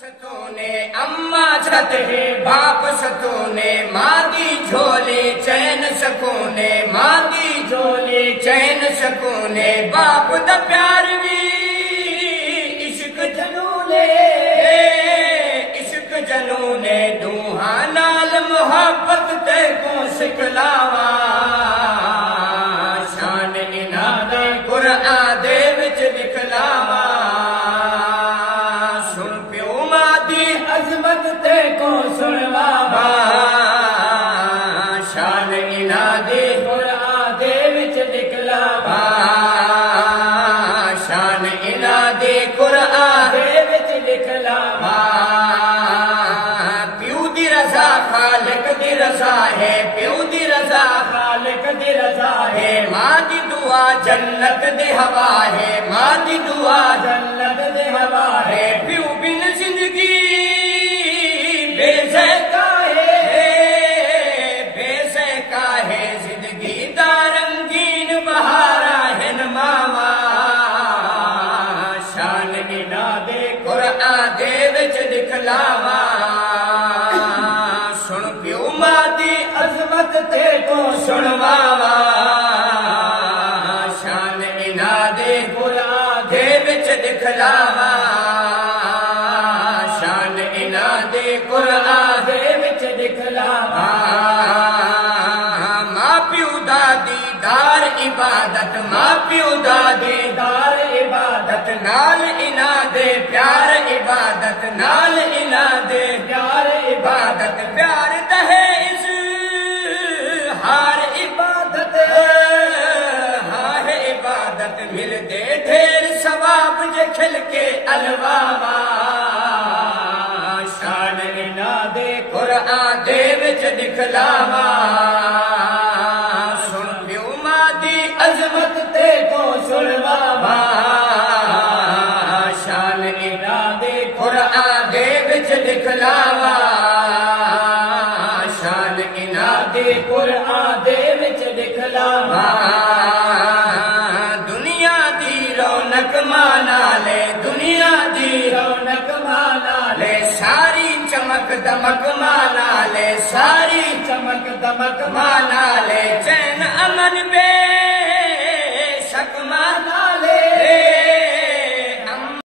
सतोने अम्मा छत है बाप सतोने मादी झोले चैन सकोने मादी झोले चैन सकोने बाप दा प्यार भी इश्क जनूने इश्क जनूने दूहा नाल मुहब्बत ते को सिखलावा शान इन्हां दी कुरान दे विच लिखलावा अजमत ते को सुनवावा शान इन्हां दी कुरान दे विच लिखलावा शान इन्हां दी कुरान दे विच लिखलावा प्यू दी रज़ा खालिक दी रज़ा है प्यू दी रज़ा खालिक दी रज़ा है मां दी दुआ जन्नत दी हवा है मां दी दुआ जन्नत दी हवा है प्यू बिन जिंदगी बेज़ैका है जिंदगी दा रंगीन बहारा है न मामा शान इन्हां दे कुरान दे विच लिखलावा सुन प्यो मां दी अजमत ते को सुनवावा शान इन्हां दे कुरान दे विच लिखलावा शान इन्हां दे कुरान दे विच लिखलावा मां प्यो दा दीदार इबादत मां प्यो दा दीदार इबादत नाल इन्हां दे प्यार इबादत नाल इन्हां दे प्यार इबादत प्यार दहेज हार इबादत हार इबादत मिल दे ढेर सवाब जे खिल के अलवावा शान इन्हां दे कुरान दे विच लिखलावा सुन प्यो मां दी अजमत ते को सुनवावा शान इन्हां दे कुरान दे विच लिखलावा शान इन्हां दे कुरान दे विच लिखलावा दुनिया दी रौनक माना ले दुनिया दी रौनक माना ले सारी चमक दमक माना ले सारी चमक दमक माना ले चैन अमन बे